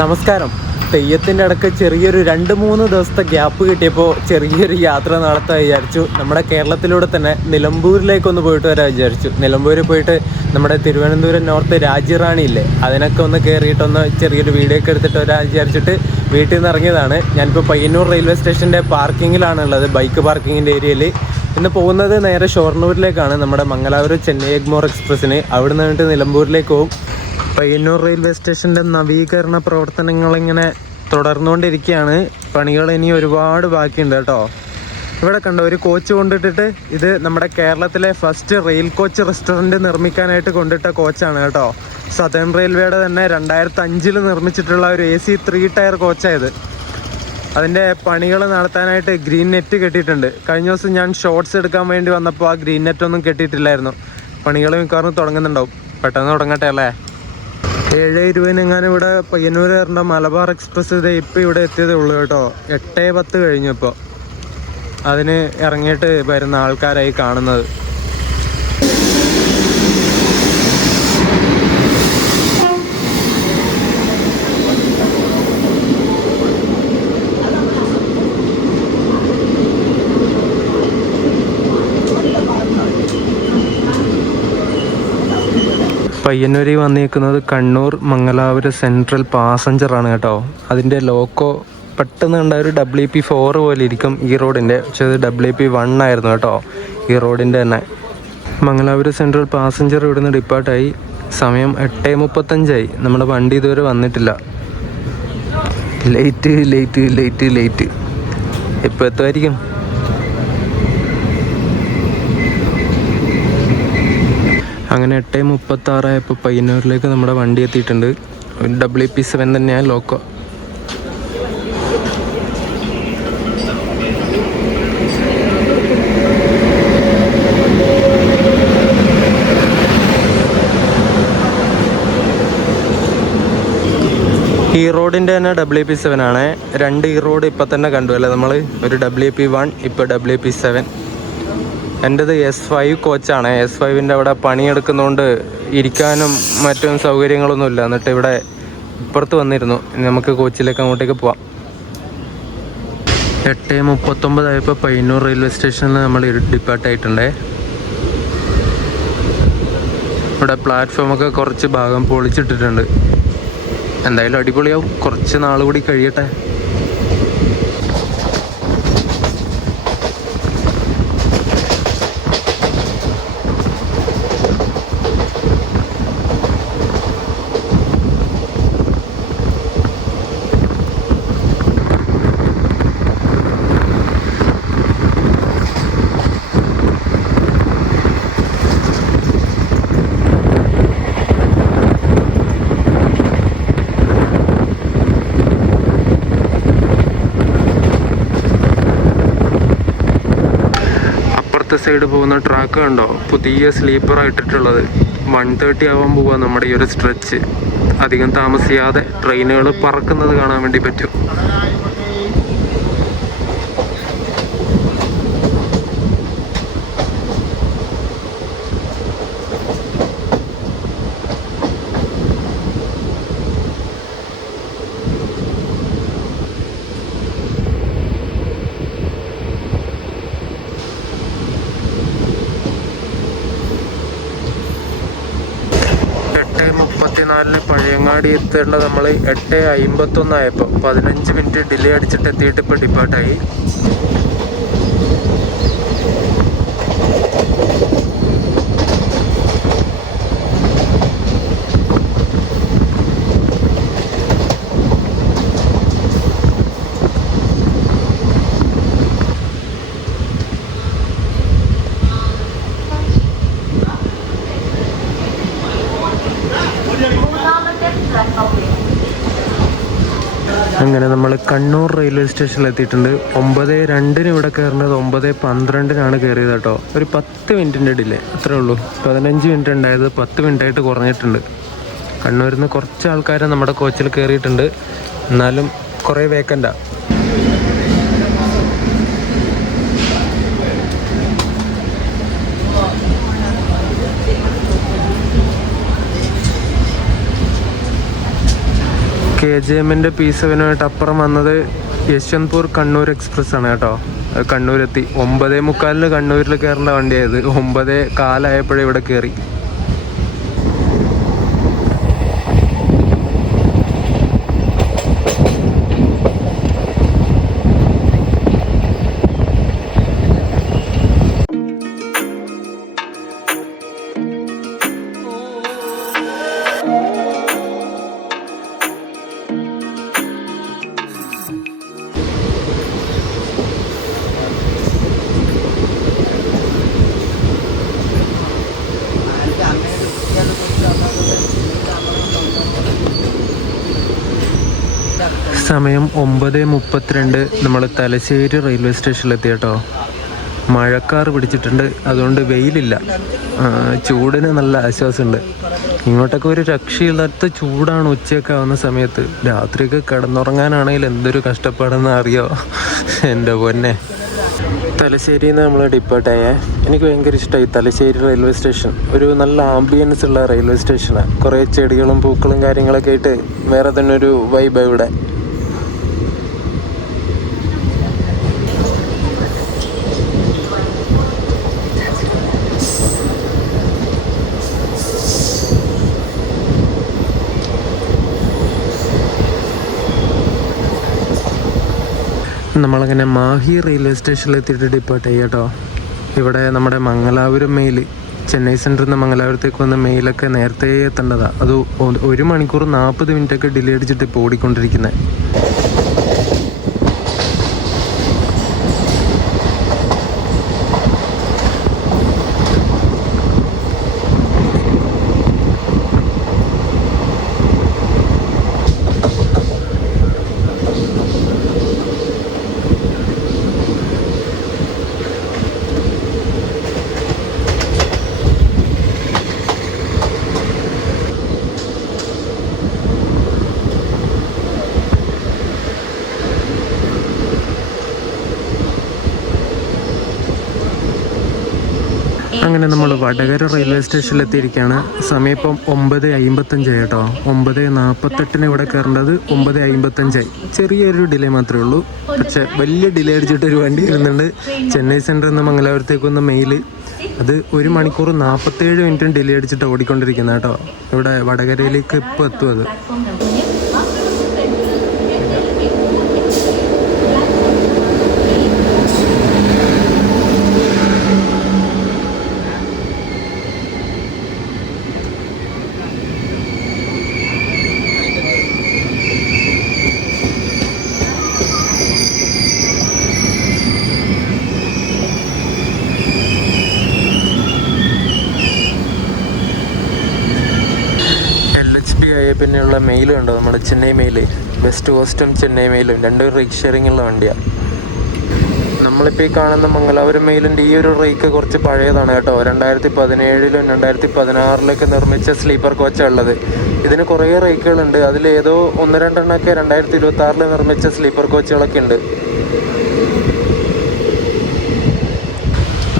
നമസ്കാരം. തെയ്യത്തിൻ്റെ ഇടയ്ക്ക് ചെറിയൊരു 2-3 ദിവസത്തെ ഗ്യാപ്പ് കിട്ടിയപ്പോൾ ചെറിയൊരു യാത്ര നടത്താൻ വിചാരിച്ചു. നമ്മുടെ കേരളത്തിലൂടെ തന്നെ നിലമ്പൂരിലേക്കൊന്ന് പോയിട്ട് വരാൻ വിചാരിച്ചു. നിലമ്പൂരിൽ പോയിട്ട് നമ്മുടെ തിരുവനന്തപുരം നോർത്ത് രാജ്യറാണി ഇല്ലേ, അതിനൊക്കെ ഒന്ന് കയറിയിട്ടൊന്ന് ചെറിയൊരു വീഡിയോ ഒക്കെ എടുത്തിട്ട് വരാൻ വിചാരിച്ചിട്ട് വീട്ടിൽ നിന്ന് ഇറങ്ങിയതാണ്. ഞാനിപ്പോൾ പയ്യന്നൂർ റെയിൽവേ സ്റ്റേഷൻ്റെ പാർക്കിങ്ങിലാണുള്ളത്, ബൈക്ക് പാർക്കിങ്ങിൻ്റെ ഏരിയയിൽ. ഇന്ന് പോകുന്നത് നേരെ ഷൊർണൂരിലേക്കാണ്, നമ്മുടെ മംഗലാപുരം ചെന്നൈ എഗ്മോർ എക്സ്പ്രസ്സിന്. അവിടെ നിന്നിട്ട് നിലമ്പൂരിലേക്ക് പോകും. പയ്യന്നൂർ റെയിൽവേ സ്റ്റേഷൻ്റെ നവീകരണ പ്രവർത്തനങ്ങളിങ്ങനെ തുടർന്നുകൊണ്ടിരിക്കുകയാണ്. പണികൾ ഇനി ഒരുപാട് ബാക്കിയുണ്ട് കേട്ടോ. ഇവിടെ കണ്ടോ, ഒരു കോച്ച് കൊണ്ടിട്ടിട്ട്, ഇത് നമ്മുടെ കേരളത്തിലെ ഫസ്റ്റ് റെയിൽ കോച്ച് റെസ്റ്റോറൻറ്റ് നിർമ്മിക്കാനായിട്ട് കൊണ്ടിട്ട കോച്ചാണ് കേട്ടോ. സതേൺ റെയിൽവേയുടെ തന്നെ 2005 നിർമ്മിച്ചിട്ടുള്ള ഒരു AC 3 ടയർ കോച്ചായത്. അതിൻ്റെ പണികൾ നടത്താനായിട്ട് ഗ്രീൻ നെറ്റ് കെട്ടിയിട്ടുണ്ട്. കഴിഞ്ഞ ദിവസം ഞാൻ ഷോർട്സ് എടുക്കാൻ വേണ്ടി വന്നപ്പോൾ ആ ഗ്രീൻ നെറ്റൊന്നും കെട്ടിയിട്ടില്ലായിരുന്നു. പണികൾ മിക്കവാറും തുടങ്ങുന്നുണ്ടാവും. പെട്ടെന്ന് തുടങ്ങട്ടെ അല്ലേ. 7:20 ഇവിടെ പയ്യന്നൂർ കയറേണ്ട മലബാർ എക്സ്പ്രസ് ഇത് ഇപ്പോൾ ഇവിടെ എത്തിയതേ ഉള്ളൂ കേട്ടോ. 8:10 കഴിഞ്ഞു. ഇപ്പോൾ അതിന് ഇറങ്ങിയിട്ട് വരുന്ന ആൾക്കാരായി കാണുന്നത്. പയ്യന്നൂരിൽ വന്നിരിക്കുന്നത് കണ്ണൂർ മംഗലാപുരം സെൻട്രൽ പാസഞ്ചറാണ് കേട്ടോ. അതിൻ്റെ ലോക്കോ പെട്ടെന്ന് കണ്ട ഒരു WP4 പോലെ ഇരിക്കും ഈ റോഡിൻ്റെ, പക്ഷേ അത് WP1 ആയിരുന്നു കേട്ടോ ഈ റോഡിൻ്റെ തന്നെ. മംഗലാപുരം സെൻട്രൽ പാസഞ്ചർ ഇവിടുന്ന് ഡിപ്പാർട്ടായി. സമയം 8:35 നമ്മുടെ വണ്ടി ഇതുവരെ വന്നിട്ടില്ല. ലേറ്റ് എപ്പോൾ എത്തുമായിരിക്കും? അങ്ങനെ 8:36 പയ്യന്നൂരിലേക്ക് നമ്മുടെ വണ്ടി എത്തിയിട്ടുണ്ട്. WP7 തന്നെയാണ് ലോക്കോ. ഈ റോഡിൻ്റെ തന്നെ WP7 ആണ്. 2 ഈ റോഡ് ഇപ്പം തന്നെ കണ്ടു അല്ലേ നമ്മൾ. ഒരു WP1, ഇപ്പോൾ WP7. എൻ്റേത് S5 കോച്ചാണ്. S5ൻ്റെ അവിടെ പണിയെടുക്കുന്നതുകൊണ്ട് ഇരിക്കാനും മറ്റും സൗകര്യങ്ങളൊന്നുമില്ല. എന്നിട്ട് ഇവിടെ ഇപ്പുറത്ത് വന്നിരുന്നു. നമുക്ക് കോച്ചിലേക്ക് അങ്ങോട്ടേക്ക് പോവാം. 8:39 പയ്യന്നൂർ റെയിൽവേ സ്റ്റേഷനിൽ നമ്മൾ ഡിപ്പാർട്ടായിട്ടുണ്ടേ. ഇവിടെ പ്ലാറ്റ്ഫോമൊക്കെ കുറച്ച് ഭാഗം പൊളിച്ചിട്ടിട്ടുണ്ട്. എന്തായാലും അടിപൊളിയാവും. കുറച്ച് നാൾ കൂടി കഴിയട്ടെ. സൈഡ് പോകുന്ന ട്രാക്ക് കണ്ടോ, പുതിയ സ്ലീപ്പർ ആയിട്ടിട്ടുള്ളത്. 1:30 ആവാൻ പോവാ നമ്മുടെ ഈ ഒരു സ്ട്രെച്ച്. അധികം താമസിയാതെ ട്രെയിനുകൾ പറക്കുന്നത് കാണാൻ വേണ്ടി പറ്റും. പഴയങ്ങാടി എത്തേണ്ടത് നമ്മൾ 8:51 15 മിനിറ്റ് ഡിലേ അടിച്ചിട്ട് എത്തിയിട്ട് ഇപ്പോൾ ഡിപ്പാർട്ടായി. അങ്ങനെ നമ്മൾ കണ്ണൂർ റെയിൽവേ സ്റ്റേഷനിൽ എത്തിയിട്ടുണ്ട്. 9:02 ഇവിടെ കയറുന്നത് 9:12 കയറിയത് കേട്ടോ. ഒരു 10 മിനിറ്റിൻ്റെ ഡിലേ, അത്രേ ഉള്ളൂ. 15 മിനിറ്റ് ഉണ്ടായത് 10 മിനിറ്റായിട്ട് കുറഞ്ഞിട്ടുണ്ട്. കണ്ണൂരിൽ നിന്ന് കുറച്ച് ആൾക്കാർ നമ്മുടെ കോച്ചിൽ കയറിയിട്ടുണ്ട്. എന്നാലും കുറേ വേക്കൻ്റാണ്. KGM-ൻ്റെ P7 അപ്പുറം വന്നത് യശ്വന്ത്പൂർ കണ്ണൂർ എക്സ്പ്രസ് ആണ് കേട്ടോ. കണ്ണൂരെത്തി 9:45 കണ്ണൂരിൽ കയറേണ്ട വണ്ടിയായത്. 9:15 ഇവിടെ കയറി. സമയം 9:32. നമ്മൾ തലശ്ശേരി റെയിൽവേ സ്റ്റേഷനിലെത്തി കേട്ടോ. മഴക്കാർ പിടിച്ചിട്ടുണ്ട്, അതുകൊണ്ട് വെയിലില്ല. ചൂടിന് നല്ല ആശ്വാസമുണ്ട്. ഇങ്ങോട്ടൊക്കെ ഒരു രക്ഷയില്ലാത്ത ചൂടാണ് ഉച്ചയൊക്കെ ആവുന്ന സമയത്ത്. രാത്രിയൊക്കെ കിടന്നുറങ്ങാനാണെങ്കിൽ എന്തൊരു കഷ്ടപ്പാടെന്ന് അറിയോ എൻ്റെ പൊന്നെ. തലശ്ശേരിയിൽ നിന്ന് നമ്മൾ ഡിപ്പാർട്ടായേ. എനിക്ക് ഭയങ്കര ഇഷ്ടമായി തലശ്ശേരി റെയിൽവേ സ്റ്റേഷൻ. ഒരു നല്ല ആംബിയൻസ് ഉള്ള റെയിൽവേ സ്റ്റേഷനാണ്. കുറേ ചെടികളും പൂക്കളും കാര്യങ്ങളൊക്കെ ആയിട്ട് വേറെ തന്നെ ഒരു വൈബ് ഇവിടെ. നമ്മളങ്ങനെ മാഹി റെയിൽവേ സ്റ്റേഷനിലെത്തിയിട്ട് ഡിപ്പാർട്ട് ചെയ്യാം കേട്ടോ. ഇവിടെ നമ്മുടെ മംഗലാപുരം മെയിൽ, ചെന്നൈ സെൻറ്ററിൽ നിന്ന് മംഗലാപുരത്തേക്ക് വന്ന മെയിലൊക്കെ നേരത്തെ എത്തേണ്ടതാണ്. അത് 1 മണിക്കൂർ 40 മിനിറ്റൊക്കെ ഡിലേ അടിച്ചിട്ട് ഇപ്പോൾ ഓടിക്കൊണ്ടിരിക്കുന്നത്. അങ്ങനെ നമ്മൾ വടകര റെയിൽവേ സ്റ്റേഷനിലെത്തിയിരിക്കുകയാണ്. സമയം ഇപ്പം 9:55 കേട്ടോ. 9:48 ഇവിടെ കയറേണ്ടത് 9:55. ചെറിയൊരു ഡിലേ മാത്രമേ ഉള്ളൂ. പക്ഷേ വലിയ ഡിലേ അടിച്ചിട്ടൊരു വണ്ടി വരുന്നുണ്ട്. ചെന്നൈ സെൻറ്ററിൽ നിന്ന് മംഗലാപുരത്തേക്ക് വന്ന മെയിൽ. അത് 1 മണിക്കൂർ 47 മിനിറ്റും ഡിലേ അടിച്ചിട്ട് ഓടിക്കൊണ്ടിരിക്കുന്നത് കേട്ടോ. ഇവിടെ വടകരയിലേക്ക് ഇപ്പോൾ എത്തും അത്. പിന്നെയുള്ള മെയിൽ കണ്ടോ, നമ്മുടെ ചെന്നൈ മെയിൽ. വെസ്റ്റ് കോസ്റ്റും ചെന്നൈ മെയിലും രണ്ടും റേക്ക് ഷെയറിംഗ് ഉള്ള വണ്ടിയാണ്. നമ്മളിപ്പോൾ ഈ കാണുന്ന മംഗലാപുരം മെയിലിൻ്റെ ഈ ഒരു റേക്ക് കുറച്ച് പഴയതാണ് കേട്ടോ. 2017 2016 നിർമ്മിച്ച സ്ലീപ്പർ കോച്ചാണ് ഉള്ളത്. ഇതിന് കുറേ റേക്കുകളുണ്ട്. അതിലേതോ 1-2 എണ്ണമൊക്കെ 2026 നിർമ്മിച്ച സ്ലീപ്പർ കോച്ചുകളൊക്കെ ഉണ്ട്.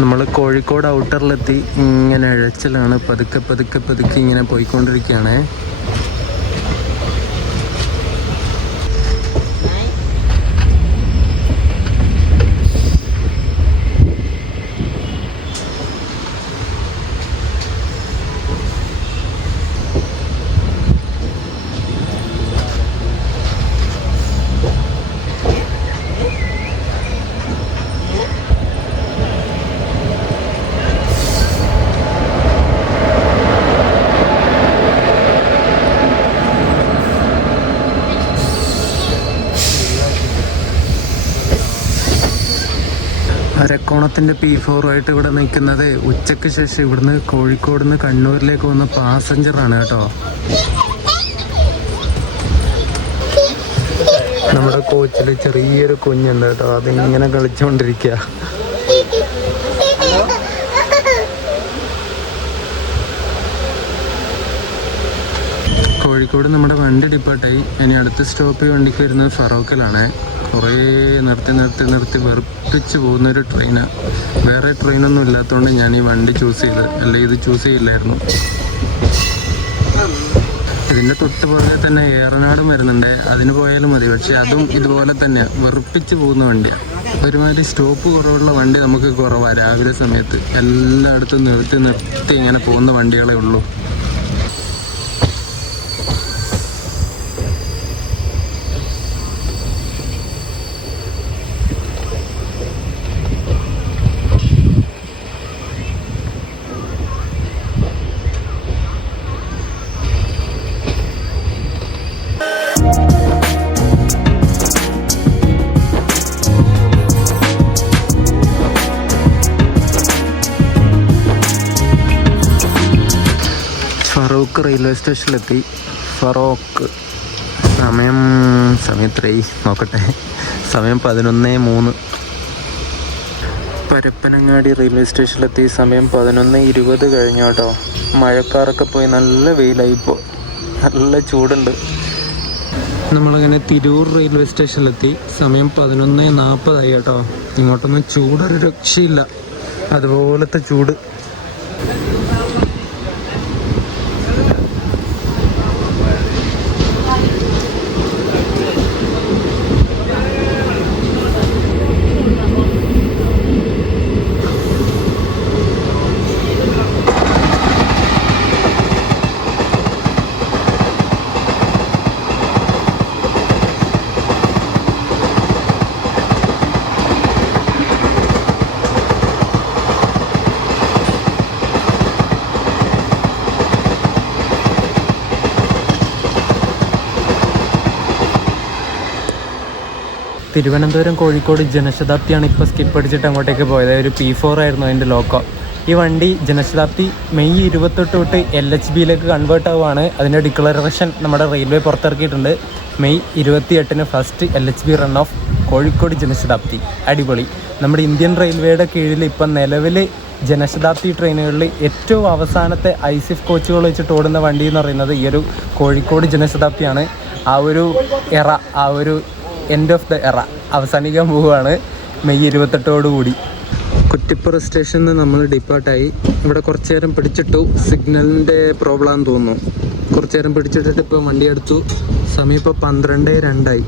നമ്മൾ കോഴിക്കോട് ഔട്ടറിലെത്തി. ഇങ്ങനെ ഇഴച്ചിലാണ്, പതുക്കെ പതുക്കെ പതുക്കെ ഇങ്ങനെ പോയിക്കൊണ്ടിരിക്കുകയാണ്. അരക്കോണത്തിൻ്റെ P4 ഇവിടെ നിൽക്കുന്നത്. ഉച്ചയ്ക്ക് ശേഷം ഇവിടുന്ന് കോഴിക്കോട് നിന്ന് കണ്ണൂരിലേക്ക് വന്ന പാസഞ്ചറാണ് കേട്ടോ. നമ്മുടെ കോച്ചിൽ ചെറിയൊരു കുഞ്ഞുണ്ട് കേട്ടോ. അതിങ്ങനെ കളിച്ചുകൊണ്ടിരിക്കുക. കോഴിക്കോട് നമ്മുടെ വണ്ടി ഡിപ്പാർട്ടായി. ഇനി അടുത്ത സ്റ്റോപ്പ് വണ്ടിക്ക് വരുന്നത് ഫറോക്കിലാണ്. കുറേ നിർത്തി വെറുപ്പിച്ച് പോകുന്നൊരു ട്രെയിനാണ്. വേറെ ട്രെയിനൊന്നും ഇല്ലാത്തതുകൊണ്ട് ഞാൻ ഈ വണ്ടി ചൂസ് ചെയ്തത്, അല്ലെങ്കിൽ ഇത് ചൂസ് ചെയ്യില്ലായിരുന്നു. അതിൻ്റെ തൊട്ട് പുറകെ തന്നെ ഏറനാടും വരുന്നുണ്ട്, അതിന് പോയാലും മതി. പക്ഷെ അതും ഇതുപോലെ തന്നെ വെറുപ്പിച്ച് പോകുന്ന വണ്ടിയാണ്. ഒരുമാതിരി സ്റ്റോപ്പ് കുറവുള്ള വണ്ടി നമുക്ക് കുറവാണ്. രാവിലെ സമയത്ത് എല്ലായിടത്തും നിർത്തി ഇങ്ങനെ പോകുന്ന വണ്ടികളേ ഉള്ളൂ. ഫറോക്ക് റെയിൽവേ സ്റ്റേഷനിലെത്തി. ഫറോക്ക് സമയം എത്രയായി നോക്കട്ടെ. സമയം 11:03. പരപ്പനങ്ങാടി റെയിൽവേ സ്റ്റേഷനിലെത്തി. സമയം 11:20 കഴിഞ്ഞു കേട്ടോ. മഴക്കാറൊക്കെ പോയി നല്ല വെയിലായിപ്പോൾ, നല്ല ചൂടുണ്ട്. നമ്മളങ്ങനെ തിരൂർ റെയിൽവേ സ്റ്റേഷനിലെത്തി. സമയം 11:40 കേട്ടോ. ഇങ്ങോട്ടൊന്നും ചൂടൊരു രക്ഷയില്ല, അതുപോലത്തെ ചൂട്. തിരുവനന്തപുരം കോഴിക്കോട് ജനശതാബ്ദിയാണ് ഇപ്പോൾ സ്കിപ്പ് അടിച്ചിട്ട് അങ്ങോട്ടേക്ക് പോയത്. ഒരു P4 ആയിരുന്നു അതിൻ്റെ ലോക്കോ. ഈ വണ്ടി ജനശതാബ്ദി മെയ് 28 തൊട്ട് LHBയിലേക്ക് കൺവേർട്ട് ആവുകയാണ്. അതിൻ്റെ ഡിക്ലറേഷൻ നമ്മുടെ റെയിൽവേ പുറത്തിറക്കിയിട്ടുണ്ട്. May 28 first LHB run off Kozhikode Janshatabdi. അടിപൊളി. നമ്മുടെ ഇന്ത്യൻ റെയിൽവേയുടെ കീഴിൽ ഇപ്പം നിലവിൽ ജനശതാബ്ദി ട്രെയിനുകളിൽ ഏറ്റവും അവസാനത്തെ ICF കോച്ചുകൾ വെച്ചിട്ട് ഓടുന്ന വണ്ടി എന്ന് പറയുന്നത് ഈ ഒരു കോഴിക്കോട് ജനശതാബ്ദിയാണ്. ആ ഒരു എറ, ആ ഒരു എൻഡ് ഓഫ് ദ എറ അവസാനിക്കാൻ പോവുകയാണ് മെയ് 28 കുറ്റിപ്പുറം സ്റ്റേഷനിൽ നിന്ന് നമ്മൾ ഡിപ്പാർട്ടായി. ഇവിടെ കുറച്ച് നേരം പിടിച്ചിട്ടു. സിഗ്നലിൻ്റെ പ്രോബ്ലം ആണെന്ന് തോന്നുന്നു. കുറച്ച് നേരം പിടിച്ചിട്ടിട്ട് ഇപ്പോൾ വണ്ടി എടുത്തു. സമയം ഇപ്പോൾ 12:02.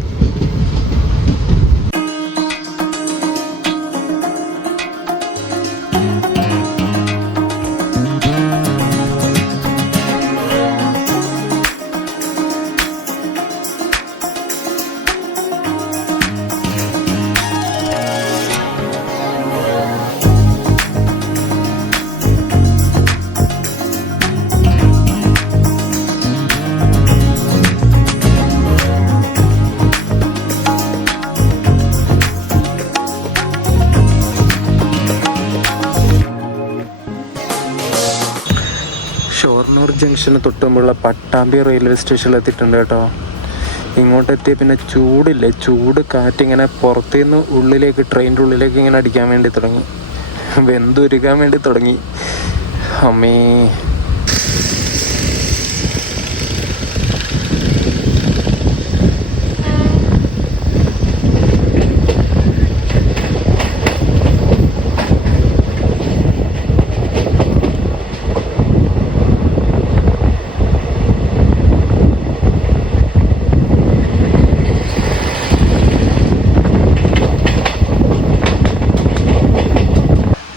ഷൊർണൂർ ജംഗ്ഷന് തൊട്ടുമുള്ള പട്ടാമ്പി റെയിൽവേ സ്റ്റേഷനിൽ എത്തിയിട്ടുണ്ട് കേട്ടോ. ഇങ്ങോട്ടെത്തിയ പിന്നെ ചൂടില്ലേ, ചൂട് കാറ്റിങ്ങനെ പുറത്തുനിന്ന് ഉള്ളിലേക്ക്, ട്രെയിനിൻ്റെ ഉള്ളിലേക്ക് ഇങ്ങനെ അടിക്കാൻ വേണ്ടി തുടങ്ങി, വെന്തുരുകാൻ വേണ്ടി തുടങ്ങി. അമ്മേ,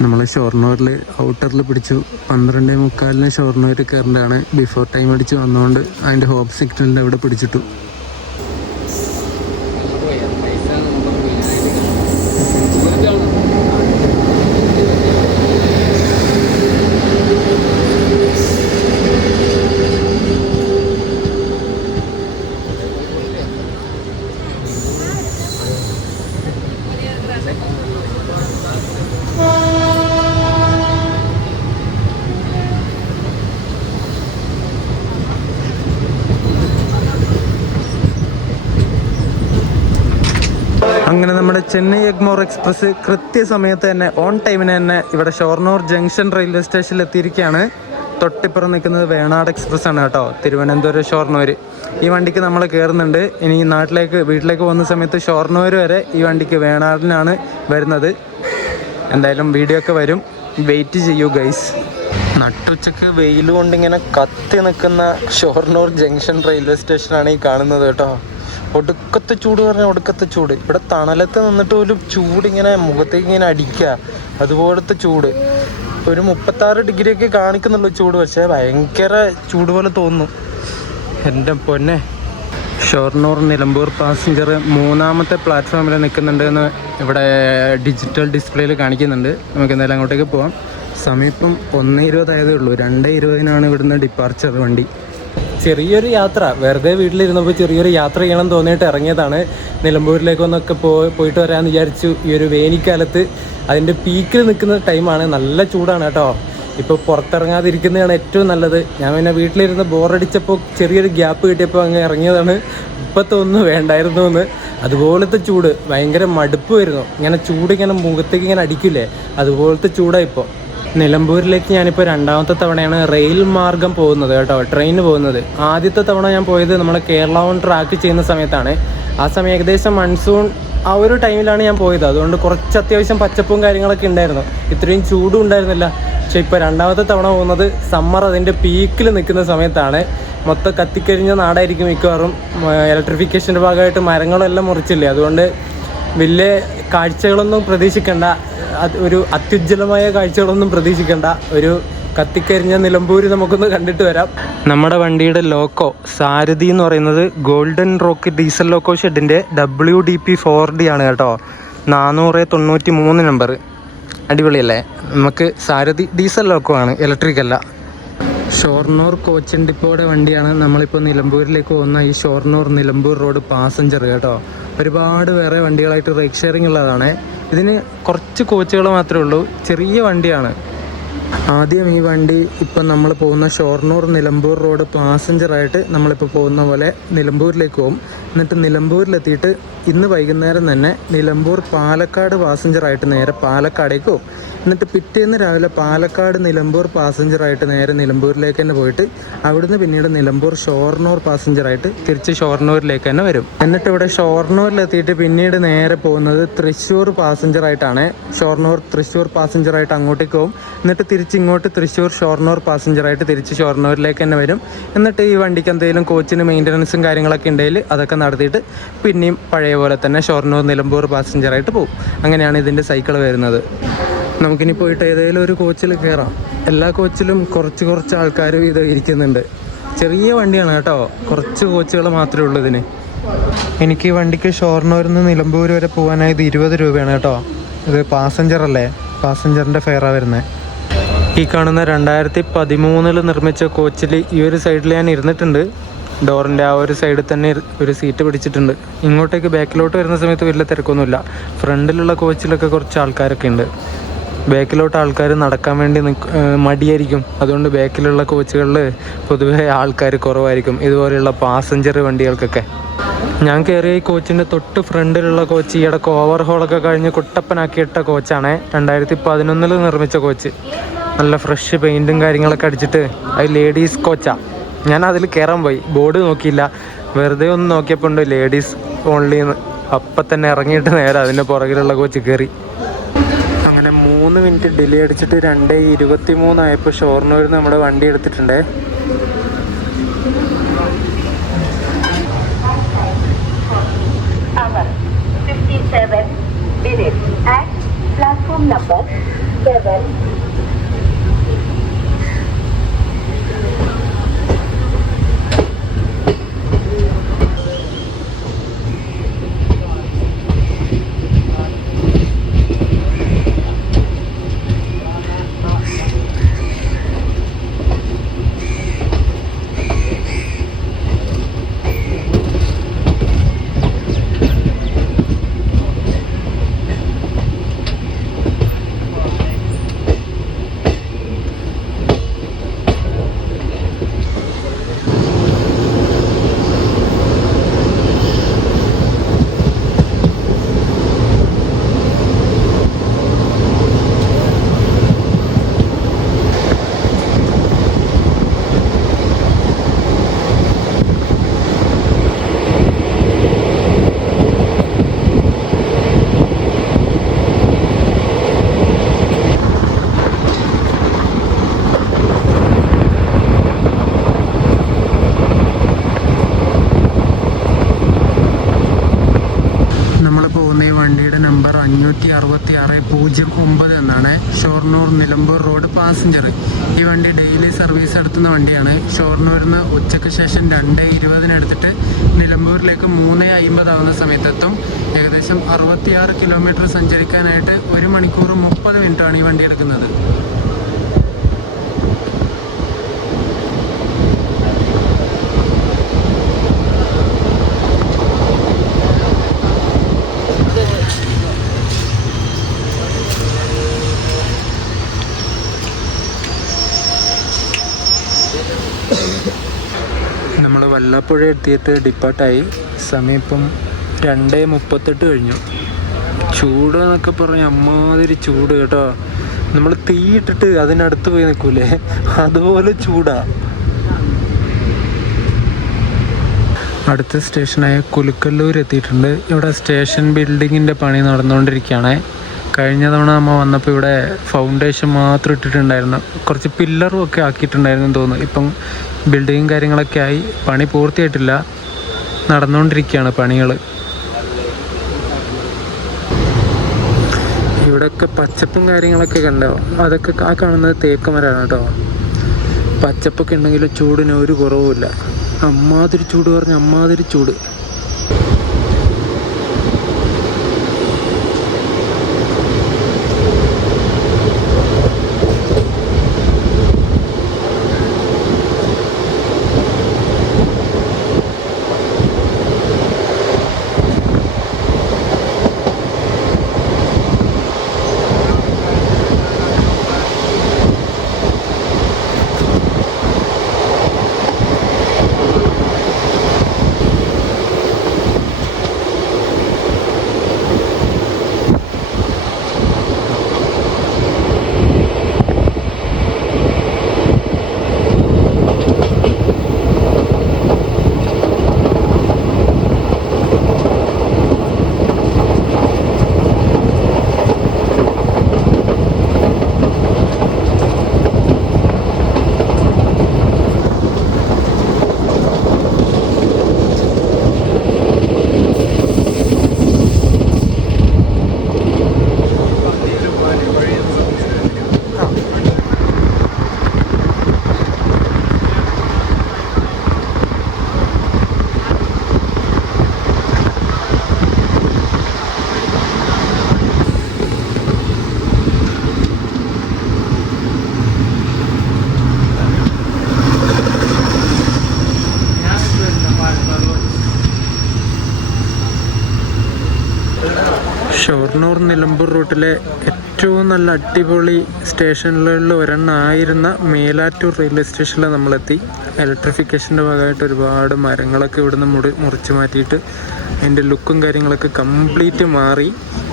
നമ്മൾ ഷൊർണൂരിൽ ഔട്ടറിൽ പിടിച്ചു. 12:45 ഷൊർണൂർ കയറേണ്ടതാണ്. ബിഫോർ ടൈം അടിച്ച് വന്നുകൊണ്ട് അതിൻ്റെ ഹോപ്പ് സിഗ്നലിൻ്റെ അവിടെ പിടിച്ചിട്ടു. അങ്ങനെ നമ്മുടെ ചെന്നൈ എഗ്മോർ എക്സ്പ്രസ് കൃത്യസമയത്ത് തന്നെ, ഓൺ ടൈമിന് തന്നെ ഇവിടെ ഷൊർണൂർ ജംഗ്ഷൻ റെയിൽവേ സ്റ്റേഷനിൽ എത്തിയിരിക്കുകയാണ്. തൊട്ടിപ്പുറം നിൽക്കുന്നത് വേണാട് എക്സ്പ്രസ് ആണ് കേട്ടോ, തിരുവനന്തപുരം ഷൊർണൂർ. ഈ വണ്ടിക്ക് നമ്മൾ കയറുന്നുണ്ട്. ഇനി വീട്ടിലേക്ക് പോകുന്ന സമയത്ത് ഷൊർണൂർ വരെ ഈ വണ്ടിക്ക് വേണാടിനാണ് വരുന്നത്. എന്തായാലും വീഡിയോ ഒക്കെ വരും, വെയിറ്റ് ചെയ്യൂ ഗൈസ്. നട്ടുച്ചക്ക് വെയിൽ കൊണ്ടിങ്ങനെ കത്തി നിൽക്കുന്ന ഷൊർണൂർ ജംഗ്ഷൻ റെയിൽവേ സ്റ്റേഷനാണ് ഈ കാണുന്നത് കേട്ടോ. ഒടുക്കത്തെ ചൂട് പറഞ്ഞാൽ ഒടുക്കത്തെ ചൂട്. ഇവിടെ തണലത്ത് നിന്നിട്ട് പോലും ചൂട് ഇങ്ങനെ മുഖത്തേക്ക് ഇങ്ങനെ അടിക്കുക, അതുപോലത്തെ ചൂട്. ഒരു 36 ഡിഗ്രിയൊക്കെ കാണിക്കുന്നുള്ളൂ ചൂട്, പക്ഷേ ഭയങ്കര ചൂട് പോലെ തോന്നുന്നു. എൻ്റെ പൊന്നെ. ഷൊർണൂർ നിലമ്പൂർ പാസഞ്ചർ 3ാമത്തെ പ്ലാറ്റ്ഫോമിൽ നിൽക്കുന്നുണ്ട് എന്ന് ഇവിടെ ഡിജിറ്റൽ ഡിസ്പ്ലേയിൽ കാണിക്കുന്നുണ്ട്. നമുക്ക് എന്തായാലും അങ്ങോട്ടേക്ക് പോവാം. സമീപം 1:20 ആയതേ ഉള്ളൂ. 2:20 ഇവിടുന്ന് ഡിപ്പാർച്ചർ വണ്ടി. ചെറിയൊരു യാത്ര, വെറുതെ വീട്ടിലിരുന്നപ്പോൾ ചെറിയൊരു യാത്ര ചെയ്യണം തോന്നിയിട്ട് ഇറങ്ങിയതാണ്. നിലമ്പൂരിലേക്കൊന്നൊക്കെ പോയിട്ട് വരാമെന്ന് വിചാരിച്ചു. ഈ ഒരു വേനൽക്കാലത്ത് അതിൻ്റെ പീക്കിൽ നിൽക്കുന്ന ടൈമാണ്. നല്ല ചൂടാണ് കേട്ടോ. ഇപ്പോൾ പുറത്തിറങ്ങാതിരിക്കുന്നതാണ് ഏറ്റവും നല്ലത്. ഞാൻ പിന്നെ വീട്ടിലിരുന്ന് ബോറടിച്ചപ്പോൾ ചെറിയൊരു ഗ്യാപ്പ് കിട്ടിയപ്പോൾ അങ്ങ് ഇറങ്ങിയതാണ്. ഇപ്പം തോന്നുന്നു വേണ്ടായിരുന്നു എന്ന്. അതുപോലത്തെ ചൂട്, ഭയങ്കര മടുപ്പ് വരുന്നു. ഇങ്ങനെ ചൂട് ഇങ്ങനെ മുഖത്തേക്ക് ഇങ്ങനെ അടിക്കില്ലേ, അതുപോലത്തെ ചൂടാണ് ഇപ്പോൾ. നിലമ്പൂരിലേക്ക് ഞാനിപ്പോൾ 2ാമത്തെ തവണയാണ് റെയിൽ മാർഗം പോകുന്നത് കേട്ടോ, ട്രെയിന് പോകുന്നത്. ആദ്യത്തെ തവണ ഞാൻ പോയത് നമ്മളെ കേരള ഓൺ ട്രാക്ക് ചെയ്യുന്ന സമയത്താണ്. ആ സമയം ഏകദേശം മൺസൂൺ ആ ഒരു ടൈമിലാണ് ഞാൻ പോയത്. അതുകൊണ്ട് കുറച്ച് അത്യാവശ്യം പച്ചപ്പും കാര്യങ്ങളൊക്കെ ഉണ്ടായിരുന്നു, ഇത്രയും ചൂടും ഉണ്ടായിരുന്നില്ല. പക്ഷെ ഇപ്പോൾ 2ാമത്തെ തവണ പോകുന്നത് സമ്മർ അതിൻ്റെ പീക്കിൽ നിൽക്കുന്ന സമയത്താണ്. മൊത്തം കത്തിക്കരിഞ്ഞ നാടായിരിക്കും മിക്കവാറും. ഇലക്ട്രിഫിക്കേഷൻ്റെ ഭാഗമായിട്ട് മരങ്ങളെല്ലാം മുറിച്ചില്ലേ, അതുകൊണ്ട് വലിയ കാഴ്ചകളൊന്നും പ്രതീക്ഷിക്കേണ്ട, ഒരു അത്യുജ്വലമായ കാഴ്ചകളൊന്നും പ്രതീക്ഷിക്കേണ്ട. ഒരു കത്തിക്കരിഞ്ഞ നിലമ്പൂർ നമുക്കൊന്ന് കണ്ടിട്ട് വരാം. നമ്മുടെ വണ്ടിയുടെ ലോക്കോ സാരഥി എന്ന് പറയുന്നത് ഗോൾഡൻ റോക്ക് ഡീസൽ ലോക്കോ ഷെഡിൻ്റെ WDP4D ആണ് കേട്ടോ. 493 നമ്പർ. അടിപൊളിയല്ലേ? നമുക്ക് സാരഥി ഡീസൽ ലോക്കോ ആണ്, ഇലക്ട്രിക് അല്ല. ഷൊർണൂർ കോച്ചിൻ ഡിപ്പോയുടെ വണ്ടിയാണ് നമ്മളിപ്പോൾ നിലമ്പൂരിലേക്ക് പോകുന്ന ഈ ഷൊർണൂർ നിലമ്പൂർ റോഡ് പാസഞ്ചർ കേട്ടോ. ഒരുപാട് വേറെ വണ്ടികളായിട്ട് റൈഡ് ഷെയറിംഗ് ഉള്ളതാണ്. ഇതിന് കുറച്ച് കോച്ചുകൾ മാത്രമേ ഉള്ളൂ, ചെറിയ വണ്ടിയാണ്. ആദ്യം ഈ വണ്ടി ഇപ്പം നമ്മൾ പോകുന്ന ഷൊർണൂർ നിലമ്പൂർ റോഡ് പാസഞ്ചറായിട്ട് നമ്മളിപ്പോൾ പോകുന്ന പോലെ നിലമ്പൂരിലേക്ക് പോകും. എന്നിട്ട് നിലമ്പൂരിലെത്തിയിട്ട് ഇന്ന് വൈകുന്നേരം തന്നെ നിലമ്പൂർ പാലക്കാട് പാസഞ്ചറായിട്ട് നേരെ പാലക്കാടേക്ക് പോകും. എന്നിട്ട് പിറ്റേന്ന് രാവിലെ പാലക്കാട് നിലമ്പൂർ പാസഞ്ചറായിട്ട് നേരെ നിലമ്പൂരിലേക്ക് തന്നെ പോയിട്ട് അവിടുന്ന് പിന്നീട് നിലമ്പൂർ ഷൊർണൂർ പാസഞ്ചറായിട്ട് തിരിച്ച് ഷൊർണൂരിലേക്ക് തന്നെ വരും. എന്നിട്ട് ഇവിടെ ഷൊർണൂരിലെത്തിയിട്ട് പിന്നീട് നേരെ പോകുന്നത് തൃശ്ശൂർ പാസഞ്ചറായിട്ടാണ്. ഷൊർണൂർ തൃശ്ശൂർ പാസഞ്ചറായിട്ട് അങ്ങോട്ടേക്ക് പോകും. എന്നിട്ട് തിരിച്ച് ഇങ്ങോട്ട് തൃശ്ശൂർ ഷൊർണൂർ പാസഞ്ചറായിട്ട് തിരിച്ച് ഷൊർണൂരിലേക്ക് തന്നെ വരും. എന്നിട്ട് ഈ വണ്ടിക്ക് എന്തെങ്കിലും കോച്ചിന് മെയിൻ്റനൻസും കാര്യങ്ങളൊക്കെ ഉണ്ടെങ്കിൽ അതൊക്കെ നടത്തിയിട്ട് പിന്നെയും പഴയ പോലെ തന്നെ ഷൊർണൂർ നിലമ്പൂർ പാസഞ്ചറായിട്ട് പോകും. അങ്ങനെയാണ് ഇതിൻ്റെ സൈക്കിൾ വരുന്നത്. നമുക്കിനി പോയിട്ട് ഏതെങ്കിലും ഒരു കോച്ചിൽ കയറാം. എല്ലാ കോച്ചിലും കുറച്ച് ആൾക്കാർ ഇത് ഇരിക്കുന്നുണ്ട്. ചെറിയ വണ്ടിയാണ് കേട്ടോ, കുറച്ച് കോച്ചുകൾ മാത്രമേ ഉള്ളൂ ഇതിന്. എനിക്ക് ഈ വണ്ടിക്ക് ഷൊർണൂരിൽ നിന്ന് നിലമ്പൂർ വരെ പോകാനായത് 20 രൂപയാണ് കേട്ടോ. ഇത് പാസഞ്ചർ അല്ലേ, പാസഞ്ചറിൻ്റെ ഫെയറാണ് വരുന്നത്. ഈ കാണുന്ന 2013 നിർമ്മിച്ച കോച്ചിൽ ഈ ഒരു സൈഡിൽ ഞാൻ ഇരുന്നിട്ടുണ്ട്. ഡോറിൻ്റെ ആ ഒരു സൈഡിൽ തന്നെ ഒരു സീറ്റ് പിടിച്ചിട്ടുണ്ട്. ഇങ്ങോട്ടേക്ക് ബാക്കിലോട്ട് വരുന്ന സമയത്ത് വലിയ തിരക്കൊന്നുമില്ല. ഫ്രണ്ടിലുള്ള കോച്ചിലൊക്കെ കുറച്ച് ആൾക്കാരൊക്കെ ഉണ്ട്. ബാക്കിലോട്ട് ആൾക്കാർ നടക്കാൻ വേണ്ടി മടിയായിരിക്കും. അതുകൊണ്ട് ബാക്കിലുള്ള കോച്ചുകളിൽ പൊതുവേ ആൾക്കാർ കുറവായിരിക്കും, ഇതുപോലെയുള്ള പാസഞ്ചർ വണ്ടികൾക്കൊക്കെ. ഞാൻ കയറിയ ഈ കോച്ചിൻ്റെ തൊട്ട് ഫ്രണ്ടിലുള്ള കോച്ച് ഈ ഇടയ്ക്ക് ഓവർഹോളൊക്കെ കഴിഞ്ഞ് കുട്ടപ്പനാക്കിയിട്ട കോച്ചാണ്. 2011 നിർമ്മിച്ച കോച്ച്. നല്ല ഫ്രഷ് പെയിൻറ്റും കാര്യങ്ങളൊക്കെ അടിച്ചിട്ട് അത് ലേഡീസ് കോച്ചാണ്. ഞാൻ അതിൽ കയറാൻ പോയി, ബോർഡ് നോക്കിയില്ല, വെറുതെ ഒന്ന് നോക്കിയപ്പോൾ ഉണ്ട് ലേഡീസ് ഓൺലി എന്ന്. അപ്പം തന്നെ ഇറങ്ങിയിട്ട് നേരെ അതിൻ്റെ പുറകിലുള്ള കോച്ച് കയറി. അങ്ങനെ 3 മിനിറ്റ് ഡിലേ അടിച്ചിട്ട് 2:23 ആയപ്പോൾ ഷൊർണൂരിൽ നിന്ന് നമ്മുടെ വണ്ടി എടുത്തിട്ടുണ്ട്. Platform number 7. വണ്ടിയുടെ നമ്പർ 56609 എന്നാണ്. Shoranur Nilambur road passenger. ഈ വണ്ടി ഡെയിലി സർവീസ് നടത്തുന്ന വണ്ടിയാണ്. ഷൊർണൂരിൽ നിന്ന് ഉച്ചയ്ക്ക് ശേഷം 2:20 എടുത്തിട്ട് നിലമ്പൂരിലേക്ക് 3:50 ആവുന്ന സമയത്തെത്തും. ഏകദേശം 66 കിലോമീറ്റർ സഞ്ചരിക്കാനായിട്ട് 1 മണിക്കൂർ 30 മിനിറ്റാണ് ഈ വണ്ടി എടുക്കുന്നത്. നമ്മൾ വല്ലാപ്പുഴ എത്തിയിട്ട് ഡിപ്പാർട്ടായി. സമയം ഇപ്പം 2:38 കഴിഞ്ഞു. ചൂട് എന്നൊക്കെ പറഞ്ഞ് അമ്മാതിരി ചൂട് കേട്ടോ. നമ്മൾ തീയിട്ടിട്ട് അതിനടുത്ത് പോയി നിൽക്കൂലേ, അതുപോലെ ചൂടാ. അടുത്ത സ്റ്റേഷനായ കുലുക്കല്ലൂർ എത്തിയിട്ടുണ്ട്. ഇവിടെ സ്റ്റേഷൻ ബിൽഡിങ്ങിൻ്റെ പണി നടന്നുകൊണ്ടിരിക്കുകയാണ്. കഴിഞ്ഞ തവണ അമ്മ വന്നപ്പോൾ ഇവിടെ ഫൗണ്ടേഷൻ മാത്രം ഇട്ടിട്ടുണ്ടായിരുന്നു. കുറച്ച് പില്ലറും ഒക്കെ ആക്കിയിട്ടുണ്ടായിരുന്നു തോന്നുന്നു. ഇപ്പം ബിൽഡിങ്ങും കാര്യങ്ങളൊക്കെ ആയി, പണി പൂർത്തിയായിട്ടില്ല, നടന്നുകൊണ്ടിരിക്കുകയാണ് പണികൾ. ഇവിടെയൊക്കെ പച്ചപ്പും കാര്യങ്ങളൊക്കെ കണ്ടോ, അതൊക്കെ ആ കാണുന്നത് തേക്ക് മരമാണ് കേട്ടോ. പച്ചപ്പൊക്കെ ഉണ്ടെങ്കിൽ ചൂടിന് ഒരു കുറവുമില്ല. അമ്മാതിരി ചൂട് പറഞ്ഞ അമ്മാതിരി ചൂട്. ഷൊർണൂർ നിലമ്പൂർ റൂട്ടിലെ ഏറ്റവും നല്ല അടിപൊളി സ്റ്റേഷനുകളിൽ ഒരെണ്ണമായിരുന്ന മേലാറ്റൂർ റെയിൽവേ സ്റ്റേഷനിൽ നമ്മളെത്തി. ഇലക്ട്രിഫിക്കേഷൻ്റെ ഭാഗമായിട്ട് ഒരുപാട് മരങ്ങളൊക്കെ ഇവിടുന്ന് മുറിച്ച് മാറ്റിയിട്ട് അതിൻ്റെ ലുക്കും കാര്യങ്ങളൊക്കെ കംപ്ലീറ്റ് മാറി.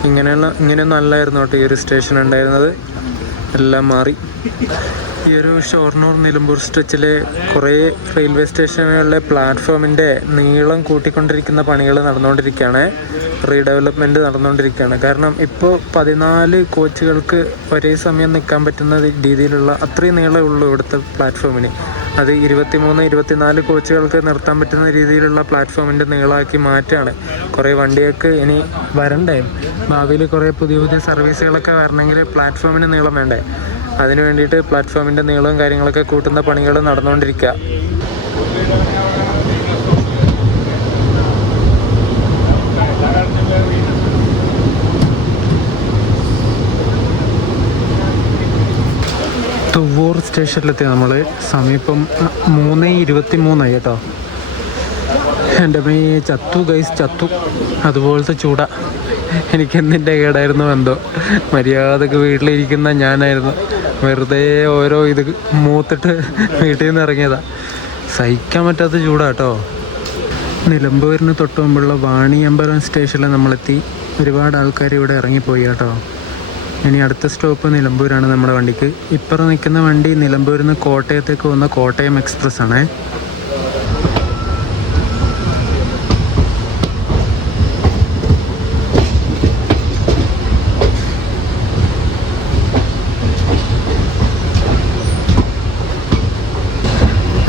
ഇങ്ങനെയൊന്നും അല്ലായിരുന്നു കേട്ടോ ഈ ഒരു സ്റ്റേഷൻ ഉണ്ടായിരുന്നത്, എല്ലാം മാറി. ഈ ഒരു ഷൊർണൂർ നിലമ്പൂർ സ്ട്രെച്ചിലെ കുറേ റെയിൽവേ സ്റ്റേഷനുകളിലെ പ്ലാറ്റ്ഫോമിൻ്റെ നീളം കൂട്ടിക്കൊണ്ടിരിക്കുന്ന പണികൾ നടന്നുകൊണ്ടിരിക്കുകയാണ്. റീഡെവലപ്മെൻറ്റ് നടന്നുകൊണ്ടിരിക്കുകയാണ്. കാരണം ഇപ്പോൾ 14 കോച്ചുകൾക്ക് ഒരേ സമയം നിൽക്കാൻ പറ്റുന്ന രീതിയിലുള്ള അത്രയും നീളമേ ഉള്ളൂ ഇവിടുത്തെ പ്ലാറ്റ്ഫോമിന്. അത് 23-24 കോച്ചുകൾക്ക് നിർത്താൻ പറ്റുന്ന രീതിയിലുള്ള പ്ലാറ്റ്ഫോമിൻ്റെ നീളമാക്കി മാറ്റുകയാണ്. കുറേ വണ്ടികൾക്ക് ഇനി വരണ്ടേ, ഭാവിയിൽ കുറേ പുതിയ സർവീസുകളൊക്കെ വരണമെങ്കിൽ പ്ലാറ്റ്ഫോമിന് നീളം വേണ്ടേ. അതിന് വേണ്ടിയിട്ട് പ്ലാറ്റ്ഫോമിൻ്റെ നീളവും കാര്യങ്ങളൊക്കെ കൂട്ടുന്ന പണികൾ നടന്നുകൊണ്ടിരിക്കുക. തുവ്വൂർ സ്റ്റേഷനിലെത്തി നമ്മൾ. സമീപം 3:23 കേട്ടോ. എൻ്റെ അമ്മ ചത്തു. അതുപോലത്തെ ചൂടാ. എനിക്കെന്തിൻ്റെ കേടായിരുന്നു എന്തോ. മര്യാദക്ക് വീട്ടിലിരിക്കുന്ന ഞാനായിരുന്നു വെറുതെ ഓരോ ഇത് മൂത്തിട്ട് വീട്ടിൽ നിന്ന് ഇറങ്ങിയതാ. സഹിക്കാൻ പറ്റാത്ത ചൂടാട്ടോ. നിലമ്പൂരിന് തൊട്ട് മുമ്പുള്ള വാണിയമ്പലം സ്റ്റേഷനിൽ നമ്മളെത്തി. ഒരുപാട് ആൾക്കാർ ഇവിടെ ഇറങ്ങിപ്പോയി കേട്ടോ. ഇനി അടുത്ത സ്റ്റോപ്പ് നിലമ്പൂരാണ് നമ്മുടെ വണ്ടിക്ക്. ഇപ്പുറം നിൽക്കുന്ന വണ്ടി നിലമ്പൂരിൽ നിന്ന് കോട്ടയത്തേക്ക് പോകുന്ന കോട്ടയം എക്സ്പ്രസ് ആണേ.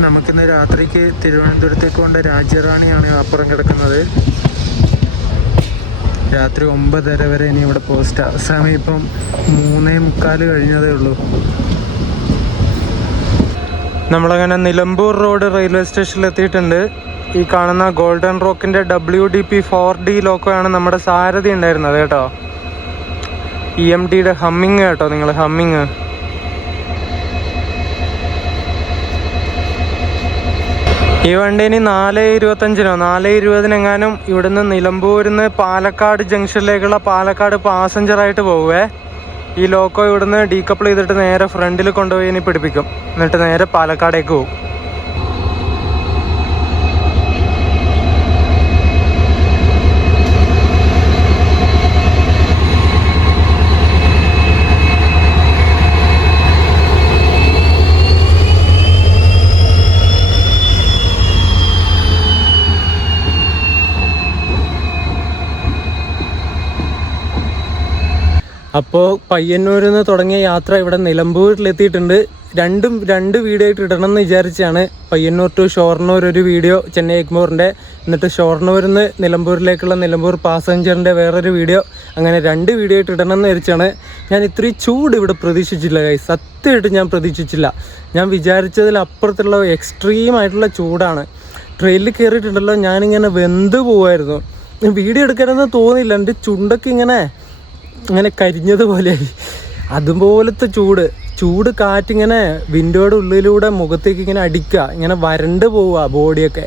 നമുക്കിന്ന് രാത്രിക്ക് തിരുവനന്തപുരത്തേക്ക് കൊണ്ട് രാജ്യറാണിയാണ് അപ്പുറം കിടക്കുന്നത്. രാത്രി 9:30 വരെ ഇനി ഇവിടെ പോസ്റ്റ്. സമയം ഇപ്പം 3:45 കഴിഞ്ഞതേ ഉള്ളൂ. നമ്മളങ്ങനെ നിലമ്പൂർ റോഡ് റെയിൽവേ സ്റ്റേഷനിൽ എത്തിയിട്ടുണ്ട്. ഈ കാണുന്ന ഗോൾഡൻ റോക്കിൻ്റെ WDP 4D ലോക്കോയാണ് നമ്മുടെ സാരഥി ഉണ്ടായിരുന്നത് കേട്ടോ. EMTയുടെ ഹമ്മിങ് കേട്ടോ, നിങ്ങൾ ഹമ്മിങ്. ഈ വണ്ടി ഇനി 4:25 4:20 ഇവിടുന്ന് നിലമ്പൂരിൽ നിന്ന് പാലക്കാട് ജംഗ്ഷനിലേക്കുള്ള പാലക്കാട് പാസഞ്ചറായിട്ട് പോവേ. ഈ ലോക്കോ ഇവിടുന്ന് ഡീകപ്പിൾ ചെയ്തിട്ട് നേരെ ഫ്രണ്ടിൽ കൊണ്ടുപോയി ഇനി പിടിപ്പിക്കും. എന്നിട്ട് നേരെ പാലക്കാടേക്ക് പോകും. അപ്പോൾ പയ്യന്നൂരിൽ നിന്ന് തുടങ്ങിയ യാത്ര ഇവിടെ നിലമ്പൂരിലെത്തിയിട്ടുണ്ട്. രണ്ട് വീഡിയോ ആയിട്ട് ഇടണം എന്ന് വിചാരിച്ചാണ്. പയ്യന്നൂർ ടു ഷൊർണൂർ ഒരു വീഡിയോ, ചെന്നൈ എഗ്മോറിൻ്റെ, എന്നിട്ട് ഷൊർണൂരിൽ നിന്ന് നിലമ്പൂരിലേക്കുള്ള നിലമ്പൂർ പാസഞ്ചറിൻ്റെ വേറൊരു വീഡിയോ, അങ്ങനെ 2 വീഡിയോ ആയിട്ട് ഇടണം എന്ന് വിചാരിച്ചാണ്. ഞാൻ ഇത്രയും ചൂട് ഇവിടെ പ്രതീക്ഷിച്ചില്ല ഗൈസ്, സത്യമായിട്ട് ഞാൻ പ്രതീക്ഷിച്ചില്ല. ഞാൻ വിചാരിച്ചതിലപ്പുറത്തുള്ള എക്സ്ട്രീം ആയിട്ടുള്ള ചൂടാണ്. ട്രെയിനിൽ കയറിയിട്ടുണ്ടല്ലോ ഞാനിങ്ങനെ വെന്ത് പോവായിരുന്നു. വീഡിയോ എടുക്കാനൊന്നും തോന്നിയില്ല. എൻ്റെ ചുണ്ടൊക്കെ ഇങ്ങനെ കരിഞ്ഞതുപോലെയായി. അതുപോലത്തെ ചൂട് കാറ്റിങ്ങനെ വിൻഡോയുടെ ഉള്ളിലൂടെ മുഖത്തേക്ക് ഇങ്ങനെ അടിക്കുക, ഇങ്ങനെ വരണ്ട് പോവുക ബോഡിയൊക്കെ.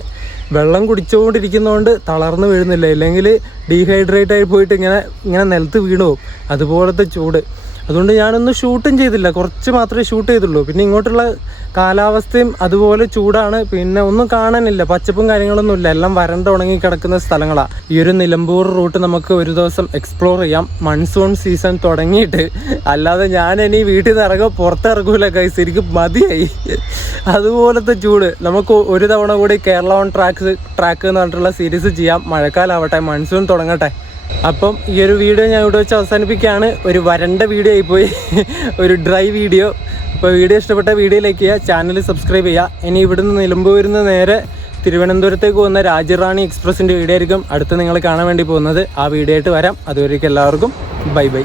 വെള്ളം കുടിച്ചുകൊണ്ടിരിക്കുന്നതുകൊണ്ട് തളർന്നു വീഴുന്നില്ല, ഇല്ലെങ്കിൽ ഡീഹൈഡ്രേറ്റ് ആയി പോയിട്ട് ഇങ്ങനെ നിലത്ത് വീണു പോകും. അതുപോലത്തെ ചൂട്. അതുകൊണ്ട് ഞാനൊന്നും ഷൂട്ടും ചെയ്തില്ല, കുറച്ച് മാത്രമേ ഷൂട്ട് ചെയ്തുള്ളൂ. പിന്നെ ഇങ്ങോട്ടുള്ള കാലാവസ്ഥയും അതുപോലെ ചൂടാണ്. പിന്നെ ഒന്നും കാണാനില്ല, പച്ചപ്പും കാര്യങ്ങളൊന്നും ഇല്ല, എല്ലാം വരണ്ട് ഉണങ്ങി കിടക്കുന്ന സ്ഥലങ്ങളാണ്. ഈ ഒരു നിലമ്പൂർ റൂട്ട് നമുക്ക് ഒരു ദിവസം എക്സ്പ്ലോർ ചെയ്യാം, മൺസൂൺ സീസൺ തുടങ്ങിയിട്ട്. അല്ലാതെ ഞാൻ ഇനി വീട്ടിൽ നിന്ന് പുറത്തിറങ്ങൂല ഗൈസ്, എനിക്ക് മതിയായി. അതുപോലത്തെ ചൂട്. നമുക്ക് ഒരു തവണ കൂടി കേരള ഓൺ ട്രാക്ക് എന്ന് പറഞ്ഞിട്ടുള്ള സീരീസ് ചെയ്യാം. മഴക്കാലാവട്ടെ, മൺസൂൺ തുടങ്ങട്ടെ. അപ്പം ഈ ഒരു വീഡിയോ ഞാൻ ഇവിടെ വെച്ച് അവസാനിപ്പിക്കുകയാണ്. ഒരു വരണ്ട വീഡിയോ ആയിപ്പോയി, ഒരു ഡ്രൈ വീഡിയോ. അപ്പോൾ വീഡിയോ ഇഷ്ടപ്പെട്ട വീഡിയോ ലൈക്ക് ചെയ്യുക, ചാനൽ സബ്സ്ക്രൈബ് ചെയ്യുക. ഇനി ഇവിടുന്ന് നിലമ്പൂരിൽ നിന്ന് നേരെ തിരുവനന്തപുരത്തേക്ക് പോകുന്ന രാജ്യറാണി എക്സ്പ്രസിൻ്റെ വീഡിയോ ആയിരിക്കും അടുത്ത് നിങ്ങൾ കാണാൻ വേണ്ടി പോകുന്നത്. ആ വീഡിയോ ആയിട്ട് വരാം. അതുവരേക്കും എല്ലാവർക്കും ബൈ ബൈ.